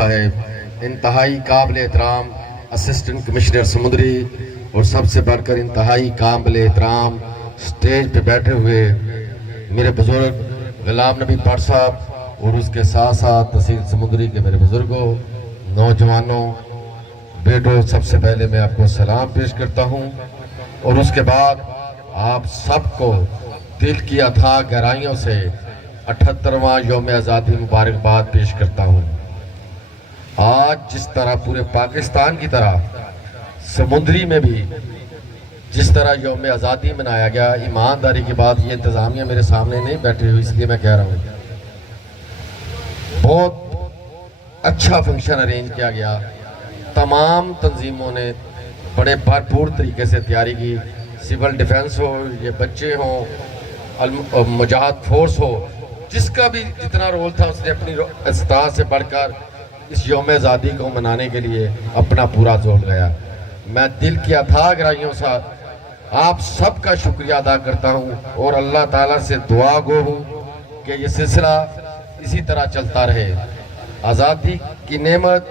साहब, इंतहाई काबिल एहतराम असिस्टेंट कमिश्नर समुद्री, और सबसे बढ़कर इंतहाई काबिल एहतराम स्टेज पे बैठे हुए मेरे बुजुर्ग गुलाम नबी भट्ट साहब, और उसके साथ साथ तहसील समुद्री के मेरे बुजुर्गों, नौजवानों, बेटों, सबसे पहले मैं आपको सलाम पेश करता हूँ और उसके बाद आप सबको दिल की अथाह गहराइयों से 78वां यौम आज़ादी मुबारकबाद पेश करता हूँ। आज जिस तरह पूरे पाकिस्तान की तरह समुद्री में भी जिस तरह यौम आज़ादी मनाया गया, ईमानदारी की बात, ये इंतज़ामिया मेरे सामने नहीं बैठी हुई इसलिए मैं कह रहा हूँ, बहुत अच्छा फंक्शन अरेंज किया गया। तमाम तंजीमों ने बड़े भरपूर तरीके से तैयारी की, सिविल डिफेंस हो, ये बच्चे हों, मुजाहिद फोर्स हो, जिसका भी जितना रोल था उसने अपनी इस्ताअत से बढ़कर इस यौम आज़ादी को मनाने के लिए अपना पूरा जोर लगाया। मैं दिल की अथाह गहराइयों से आप सबका शुक्रिया अदा करता हूँ और अल्लाह ताला से दुआ गो हूँ कि ये सिलसिला इसी तरह चलता रहे। आज़ादी की नेमत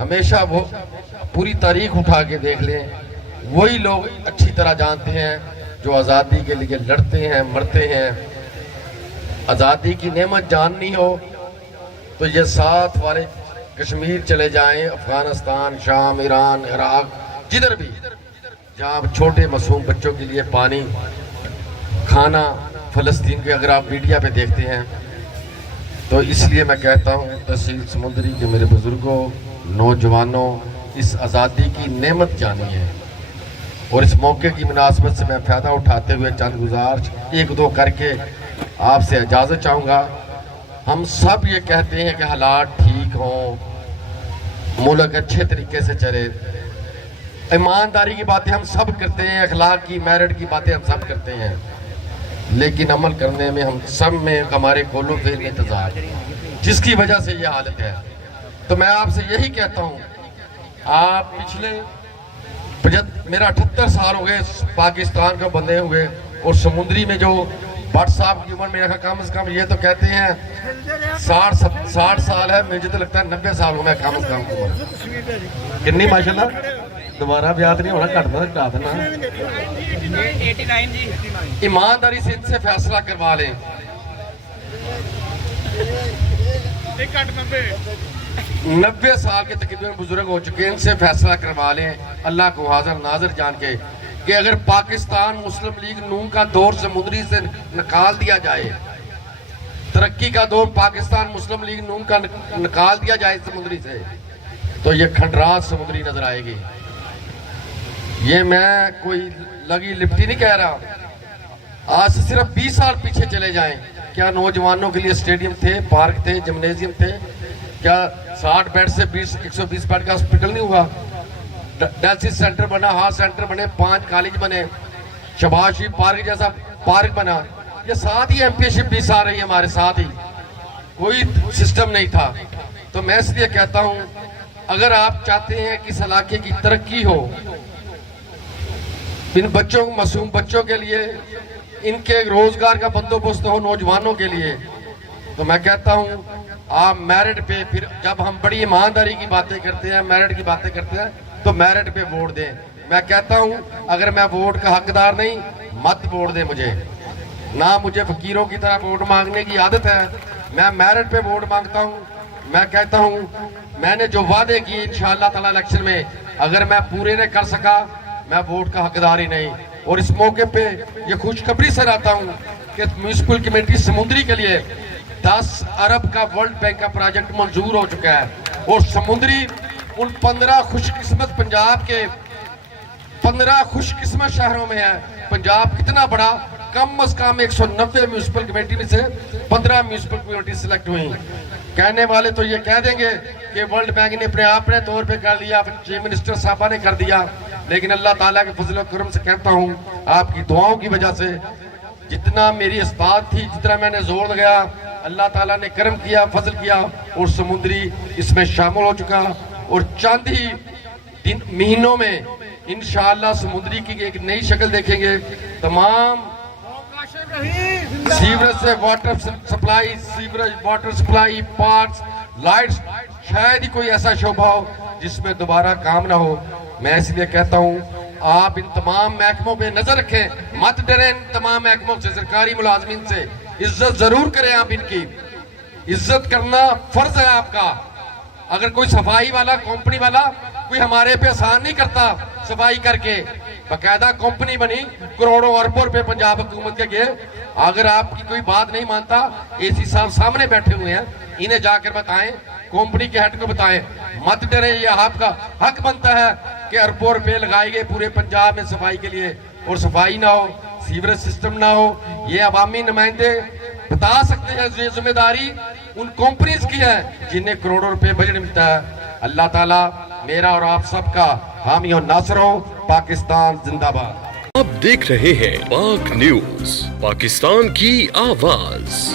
हमेशा वो पूरी तारीख उठा के देख लें, वही लोग अच्छी तरह जानते हैं जो आज़ादी के लिए लड़ते हैं, मरते हैं। आज़ादी की नेमत जाननी हो तो ये साथ वाले कश्मीर चले जाएं, अफगानिस्तान, शाम, ईरान, इराक, जिधर भी जहाँ छोटे मासूम बच्चों के लिए पानी, खाना, फ़लस्तीन के अगर आप मीडिया पे देखते हैं तो इसलिए मैं कहता हूँ तहसील समुद्री के मेरे बुज़ुर्गों, नौजवानों, इस आज़ादी की नेमत जानिए। और इस मौके की मुनासबत से मैं फ़ायदा उठाते हुए चंद गुजारिश एक दो करके आपसे इजाज़त चाहूँगा। हम सब ये कहते हैं कि हालात ठीक हों, मुल्क अच्छे तरीके से चले, ईमानदारी की बातें हम सब करते हैं, अखलाक की, मेरिट की बातें हम सब करते हैं, लेकिन अमल करने में हम सब में हमारे कोलों पे इंतज़ार, जिसकी वजह से ये हालत है। तो मैं आपसे यही कहता हूँ, आप पिछले मेरा 78 साल हो गए पाकिस्तान को बंधे हुए, और समुद्री में जो भट्ट साहब की उम्र मेरा कम से कम ये तो कहते हैं 60 साल है, मुझे तो लगता है 90 साल हो मैं कम से कम उम्र कितनी माशाल्लाह, दोबारा ब्याह नहीं होना, घटा देना। ईमानदारी से इनसे फैसला करवा लें। 90 साल के तकरीबन बुजुर्ग हो चुके हैं, इनसे फैसला करवा लें अल्लाह को हाज़िर नाज़िर जान के कि अगर पाकिस्तान मुस्लिम लीग नून का दौर समुद्री से निकाल दिया जाए, तरक्की का दौर पाकिस्तान मुस्लिम लीग नून का निकाल दिया जाए समुद्री से, तो ये खंडरात समुद्री नजर आएगी। ये मैं कोई लगी लिपटी नहीं कह रहा। आज से सिर्फ 20 साल पीछे चले जाएं, क्या नौजवानों के लिए स्टेडियम थे, पार्क थे, जिम्नेजियम थे? क्या 60 बेड से 120 बेड का हॉस्पिटल नहीं हुआ? डायलिसिस सेंटर बना, हार्ट सेंटर बने, 5 कॉलेज बने, शबाज शरीफ पार्क जैसा पार्क बना। ये साथ ही एमपीशिप भी आ रही है हमारे साथ ही, कोई सिस्टम नहीं था। तो मैं इसलिए कहता हूँ, अगर आप चाहते हैं कि इस इलाके की तरक्की हो, इन बच्चों, मासूम बच्चों के लिए इनके रोजगार का बंदोबस्त हो, नौजवानों के लिए, तो मैं कहता हूँ आप मेरिट पे, फिर जब हम बड़ी ईमानदारी की बातें करते हैं, मेरिट की बातें करते हैं, तो मेरिट पे वोट दें। मैं कहता हूँ अगर मैं वोट का हकदार नहीं, मत वोट दें मुझे, ना मुझे फकीरों की तरह वोट मांगने की आदत है, मैं मेरिट पे वोट मांगता हूँ। मैं कहता हूँ मैंने जो वादे किए इंशाअल्लाह ताला इलेक्शन में अगर मैं पूरे नहीं कर सका, मैं वोट का हकदार ही नहीं। और इस मौके पे ये खुशखबरी से आता हूँ कि म्यूनिसिपल कमेटी समुद्री के लिए 10 अरब का वर्ल्ड बैंक का प्रोजेक्ट मंजूर हो चुका है, और समुद्री उन 15 खुशकिस्मत पंजाब के 15 खुशकिस्मत शहरों में है। पंजाब कितना बड़ा, कम से कम 190 म्यूनिसिपल कमेटी में से 15 म्यूनिसिपल कमेटी सिलेक्ट हुई। कहने वाले तो ये कह देंगे कि वर्ल्ड बैंक ने अपने तौर पे कर लिया, चीफ मिनिस्टर साहबा ने कर दिया, लेकिन अल्लाह ताला के फजल और करम से कहता हूँ आपकी दुआओं की वजह से जितना मेरी इस्तात थी, जितना मैंने जोर लगाया, अल्लाह ताला ने करम किया, फजल किया, और समुद्री इसमें शामिल हो चुका। और चंद ही महीनों में इंशाअल्लाह समुद्री की एक नई शक्ल देखेंगे। तमाम सीवरेज से water supply, sewerage water supply, parks, lights, شاید ہی کوئی ایسا شعبہ ہو جس میں دوبارہ کام نہ ہو. میں اس لیے کہتا ہوں آپ ان تمام محکموں پہ نظر رکھیں, مت ڈریں ان تمام محکموں سے, سرکاری ملازمین سے. عزت ضرور کریں آپ ان کی, عزت کرنا فرض ہے آپ کا. اگر کوئی صفائی والا, کمپنی والا کوئی ہمارے پہ احسان نہیں کرتا صفائی کر کے, باقاعدہ کمپنی بنی کروڑوں اربوں روپے پنجاب حکومت کے گئے, اگر آپ کی کوئی بات نہیں مانتا, اے سی صاحب سامنے بیٹھے ہوئے ہیں, انہیں جا کر بتائیں, کمپنی کے ہیڈ کو بتائیں. مت ڈریں, یہ آپ کا حق بنتا ہے کہ اربوں روپے لگائے گئے پورے پنجاب میں صفائی کے لیے, اور صفائی نہ ہو, سیوریج سسٹم نہ ہو. یہ عوامی نمائندے بتا سکتے ہیں, یہ ذمہ داری ان کمپنیز کی ہے جنہیں کروڑوں روپے بجٹ ملتا ہے. اللہ تعالیٰ میرا اور آپ سب کا حامی و ناصر ہو. پاکستان زندہ باد. آپ دیکھ رہے ہیں پاک نیوز, پاکستان کی آواز.